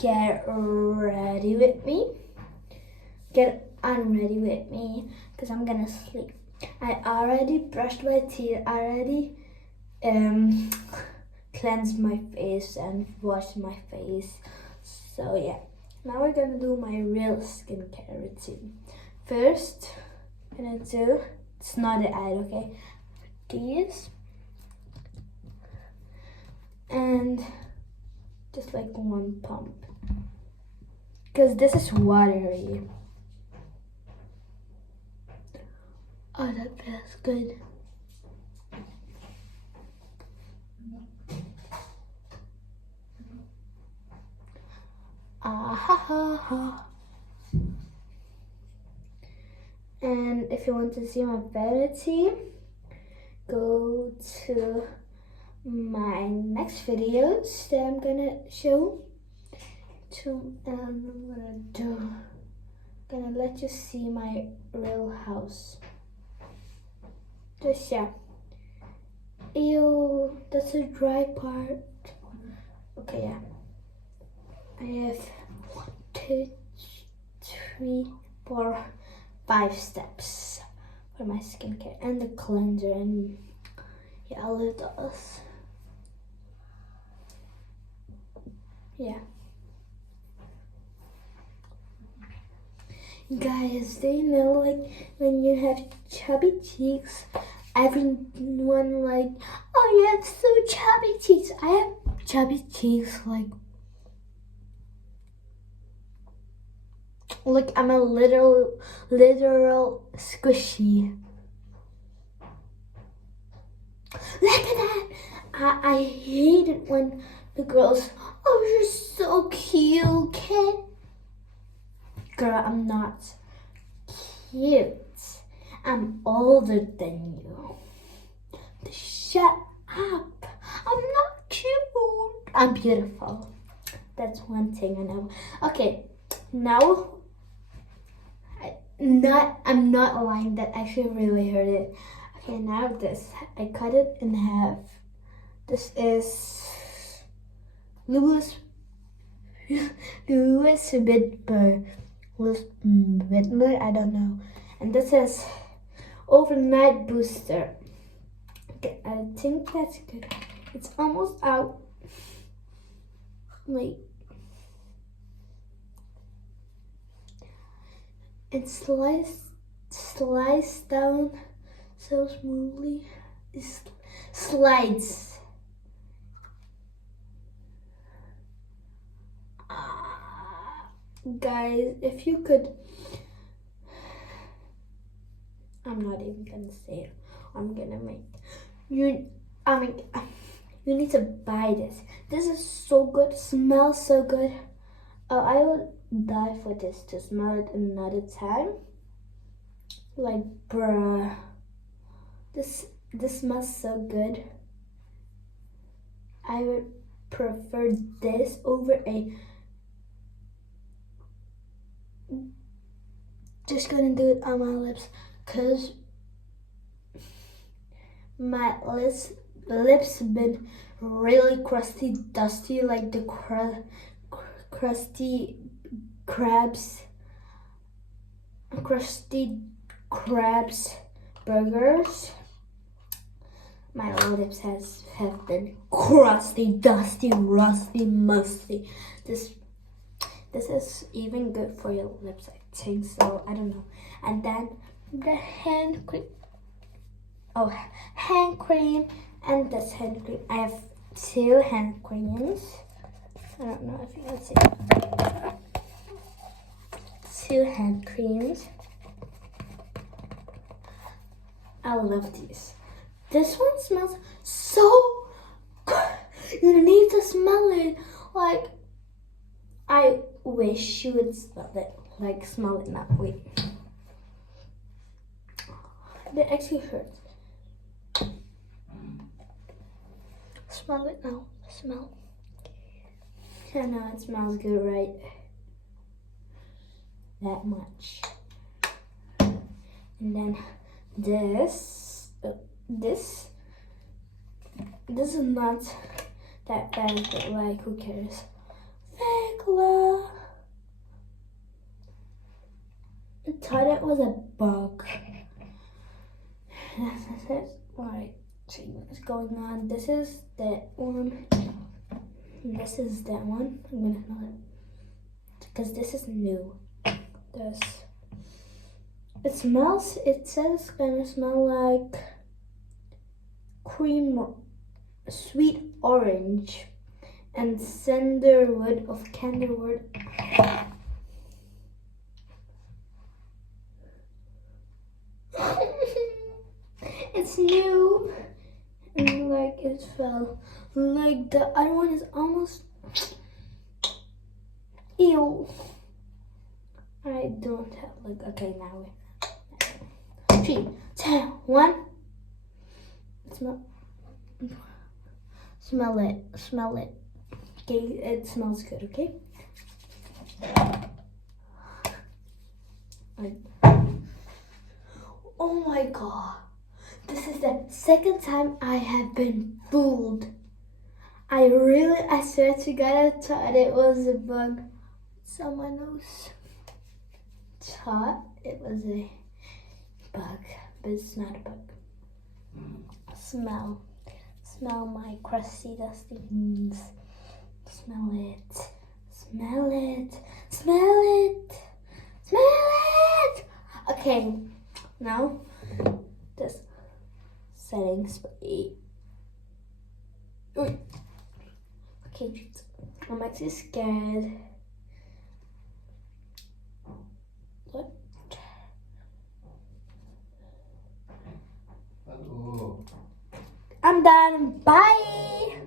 get ready with me. Get unready with me because I'm gonna sleep. I already brushed my teeth, already cleansed my face and washed my face. So yeah, now we're gonna do my real skincare routine. First, I'm gonna do, it's not an ad, okay? These. And just like one pump. Because this is watery. Oh, that feels good. Ah ha ha ha. And if you want to see my vanity, go to my next videos that I'm gonna show. I'm gonna let you see my real house. Just yeah. Ew, that's a dry part. Okay, yeah. I have 1, 2, 3, 4, 5 steps for my skincare and the cleanser and yeah, all of those. Yeah. Guys, do you know, like, when you have chubby cheeks, everyone like, oh, you have so chubby cheeks. I have chubby cheeks, like I'm a literal squishy. Look at that. I hate it when the girls, oh, you're so cute, kid. Girl, I'm not cute. I'm older than you. Shut up. I'm not cute. I'm beautiful. That's one thing I know. Okay, now I'm not lying. That actually really hurt it. Okay, now this. I cut it in half. This is Louis Whitmer, I don't know. And this is Overnight Booster. Okay, I think that's good. It's almost out. Wait. It slides down so smoothly. It slides. Guys, if you could, I'm not even gonna say it. I'm gonna make you. You need to buy this. This is so good. Smells so good. I would die for this to smell it another time. Like, bruh, this smells so good. I would prefer this over a. Just gonna do it on my lips, cause my lips been really crusty, dusty, like the crusty crabs burgers. My lips have been crusty, dusty, rusty, musty. This is even good for your lips, I think so. I don't know. And then the hand cream. Oh, hand cream and this hand cream. I have 2 hand creams. I don't know if you can see. 2 hand creams. I love these. This one smells so good. You need to smell it. Like, I wish you would smell it. Like, smell it now. Wait. That actually hurts. Smell it now. Smell. I know it smells good, right? That much. And then this is not that bad, but like, who cares? Fake love. thought it was a bug. This is it. Alright, see what's going on. This is that one. This is that one. I'm gonna smell it because this is new. This. It smells. It says it's gonna smell like cream, sweet orange, and sandalwood of candlewood. It's new, and like it fell. Like the other one is almost. Ew. I don't have like. Okay, now. 3, 2, 1. Smell it. Smell it. Okay, it smells good. Okay. Oh my god. This is the second time I have been fooled. I swear to God, I thought it was a bug. Someone else thought it was a bug, but it's not a bug. Smell my crusty, dusty beans. Smell it. Smell it. Smell it. Smell it. Okay, now this setting spray. Okay, I'm actually scared. What? Hello. I'm done. Bye.